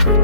Akala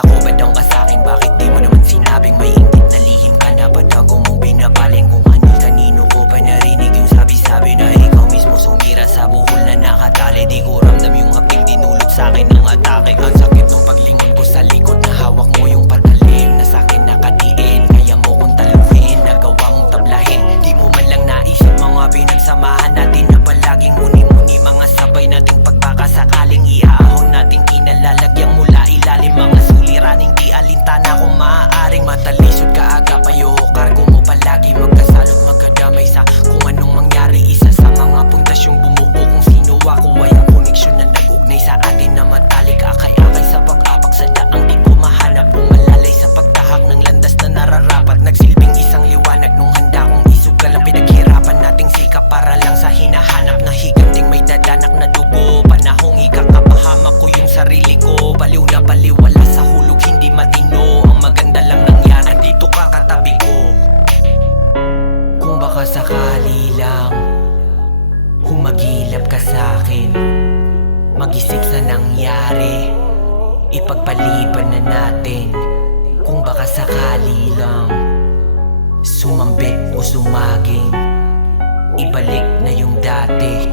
ko ba down ka sa'kin? Bakit di mo naman sinabing may inggit na lihim ka na? Ba't ako mong binabaling kung kanino ko pa narinig yung sabi-sabi na ikaw mismo sumira sa buhol na nakatali? Di ko ramdam yung haping dinulot sa'kin ng atake. Ang sakit nung paglingon ko sa likod na hawak mo yung patalim na sa'kin nakadiin. Kaya mo kong taluhin, nagawa mong tablahin. Di mo man lang naisip mga pinagsamahan natin na palaging muni-muni. Mga sabay nating pagkakasakaling iaahon nating kinalalagyang mula ilalim. Mga suliraning di alintana kung maaaring matalisod ka aga payo. Kargo mo palagi magkasalot magkadamay sa kung anong mangyari. Isa sa mga puntasyong bumuo kung sino ako ay ang koneksyon na nag-ugnay sa atin na matalik. Akay-akay sa pag-apak sa daang di ko mahanap. Umalalay sa pagtahak ng landas na nararapat. Nagsilbing isang liwanag nung handa kong isugal ang pinaghirapan nating sikap para lang sa hinahanap na higanting may dadanak na dugo. Panahong ikakapahamak ko yung sarili ko. Baliw na baliwala sa hulog hindi matino. Ang maganda lang nangyari andito ka katabi ko. Kung baka sakali lang humagilap ka sa'kin, mag-isip sa nangyari, ipagpaliban na natin. Kung baka sakali lang sumambit o sumaging, ibalik na yung dati,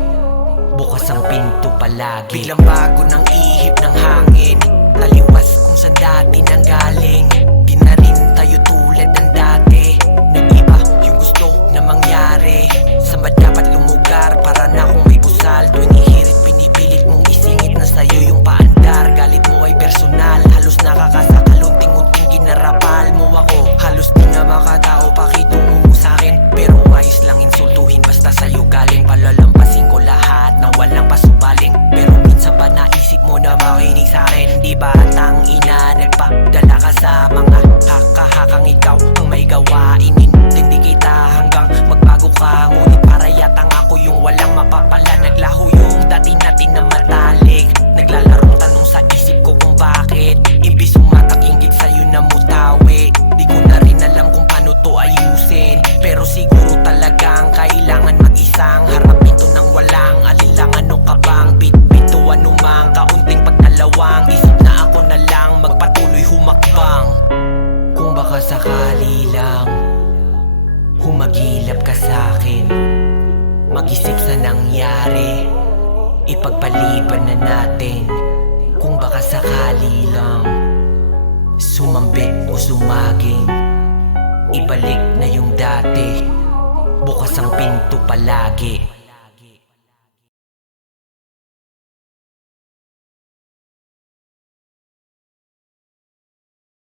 bukas ang pinto palagi. Biglang bago ng ihip ng hangin, taliwas kung saan dati nang galing. Di na rin tayo tulad ng dati, nag-iba yung gusto na mangyari. Saan ba dapat lumugar para na kung may busal? Tuwing ihirit pinipilit mong isingit na sa'yo yung paandar. Galit mo ay personal, halos nakakasakal. Unting-unting ginarapal mo ako, halos di na makatao pakitungo mo sa'kin. Pero ayos lang insultuhin basta sa'yo galing. Palalampasin ko lahat na walang pasubaling. Pero minsan ba naisip mo na makinig sa'kin? Di ba tang ina nagpadala ka sa mga haka-hakang ikaw ang may gawain? Intindi kita hanggang magbago ka, ngunit para yatang ako yung walang mapapala. Naglaho yung dati natin na matalik, naglalarong tanong sa isip ko kung bakit. Imbis umatak inggit sa'yo na mutawi, di ko na rin alam kung paano to ayusin. Pero siguro talagang kailangan mag-isang harapin to nang walang alinlangan o kabang. Bit-bit o anumang kaunting pagdalawang isip na ako na lang magpatuloy humakbang. Kung baka sakali lang humagilap ka sa'kin, mag-isip sa nangyari, ipagpaliban na natin. Kung baka sakali lang sumambit o sumaging, ibalik na yung dati, bukas ang pinto palagi.